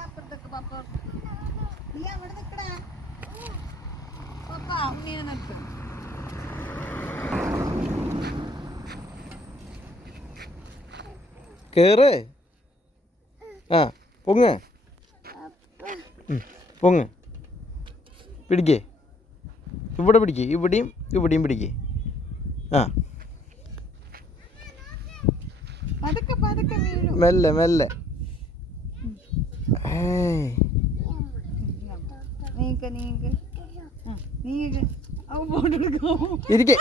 അപ്പുറത്തേക്ക് പപ്പ നീ അവിടെ നിക്കടാ പപ്പ ഉണ്ണീനെ നിൽക്കും കേറ് ആ പൊങ്ങ് പൊങ്ങ് പിടിക്കേ ഇവിടെ പിടിക്കേ ഇവിടെയും ഇവിടെയും പിടിക്കേ ആ മെല്ലെ മെല്ലെ ഇരിക്കേ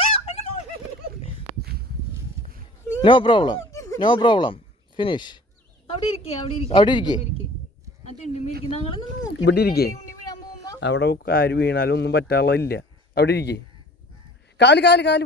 no problem no problem finish അവിടെ ഇരിക്കേ ഇവിടെ ഇരിക്കേ അവിടെ ആര് വീണാലും ഒന്നും പറ്റാനുള്ള ഇല്ല അവിടെ ഇരിക്കേ കാല് കാല് കാല്